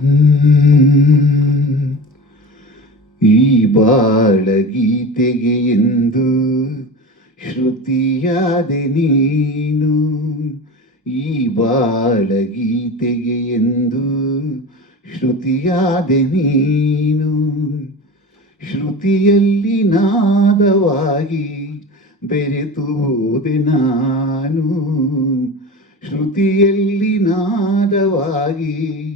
ಹ್ಮ್. ಈ ಬಾಳಗೀತೆಗೆ ಎಂದು ಶ್ರುತಿಯಾದೆ ನೀನು. ಈ ಬಾಳಗೀತೆಗೆ ಎಂದು ಶ್ರುತಿಯಾದೆ ನೀನು. ಶ್ರುತಿಯಲ್ಲಿ ನಾದವಾಗಿ ಬೆರೆತುವುದೆ ನಾನು. ಶ್ರುತಿಯಲ್ಲಿ ನಾದವಾಗಿ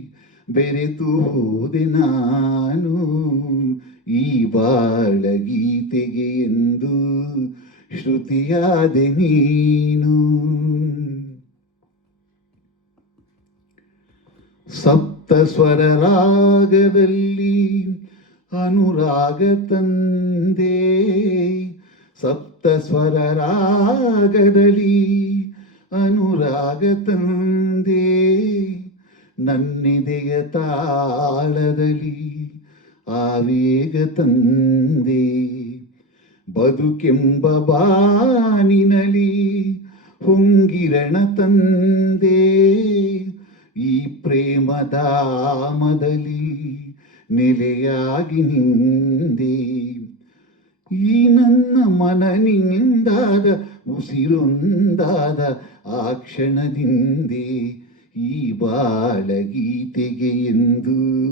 ಬೆರೆತುವುದೆ ನಾನು. ಈ ಬಾಳಗೀತೆಗೆ ಎಂದು ಶ್ರುತಿಯಾದೆ ನೀನು. ಸಪ್ತ ಸ್ವರ ರಾಗದಲ್ಲಿ ಅನುರಾಗ ತಂದೆ. ಸಪ್ತ ಸ್ವರ ರಾಗದಲ್ಲಿ ಅನುರಾಗ ತಂದೆ. ನನ್ನೆದೆಯ ತಾಳದಲ್ಲಿ ಆವೇಗ ತಂದೆ. ಬದುಕೆಂಬ ಬಾನಿನಲಿ ಹೊಂಗಿರಣ ತಂದೆ. ಈ ಪ್ರೇಮಧಾಮದಲ್ಲಿ ನೆಲೆಯಾಗಿ ನಿಂದೆ. ಈ ನನ್ನ ಮನನಿಂದಾದ ಉಸಿರೊಂದಾದ ಆ ಕ್ಷಣದಿಂದೆ. ಈ ಬಾಳಗೀತೆಗೆ ಎಂದು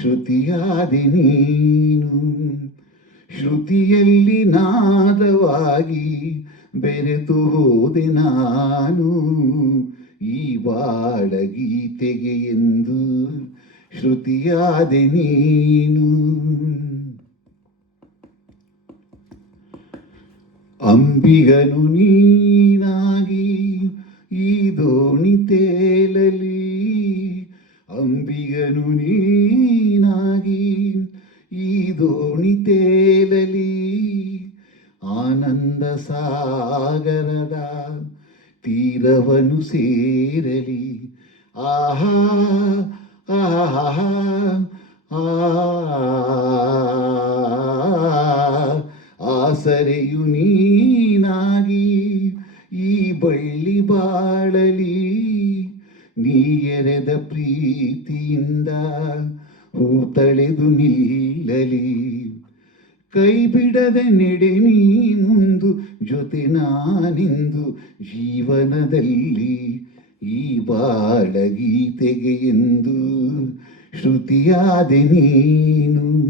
ಶ್ರುತಿಯಾದೆ ನೀನು. ಶ್ರುತಿಯಲ್ಲಿ ನಾದವಾಗಿ ಬೆರೆತು ಹೋದೆ ನಾನು. ಈ ಬಾಳಗೀತೆಗೆ ಎಂದು ಶ್ರುತಿಯಾದೆ ನೀನು. ಅಂಬಿಗನು ನೀನಾಗಿ ಈ ದೋಣಿ ತೇಲಲಿ. ಅಂಬಿಗನು ನೀನಾಗಿ ಈ ದೋಣಿ ತೇಲಲಿ. ಆನಂದ ಸಾಗರದ ತೀರವನ್ನು ಸೇರಲಿ. ಆಹಾ ಆಹಾ ಆಸರೆಯು ನೀನಾಗಿ ಈ ಬಳ್ಳಿ ಬಾಳಲಿ. ನೀ ಎರೆದ ಪ್ರೀತಿಯಿಂದ ಹೂ ತಳೆದು ನಿಲ್ಲಲಿ. ಕೈ ಬಿಡದ ನೆಡೆ ನೀ ಮುಂದು ಜೊತೆ ನಾನಿಂದು ಜೀವನದಲ್ಲಿ. ಈ ಬಾಳಗೀತೆಗೆ ಎಂದು ಶ್ರುತಿಯಾದೆ ನೀನು.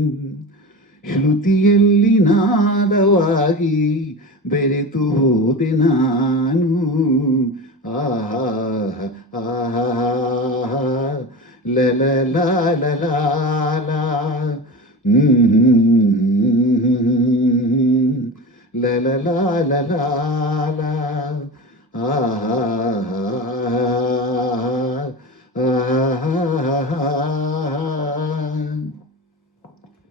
ಶ್ರುತಿಯಲ್ಲಿ ನಾದವಾಗಿ ಬೆರೆತು ಹೋದೆ ನಾನು. ಆಹಾ ಆಹಾ ಲಲ ಲಾಲ ಲಾಲ. ಲಲ ಲಾಲ ಲಾಲ. ಆಹಾ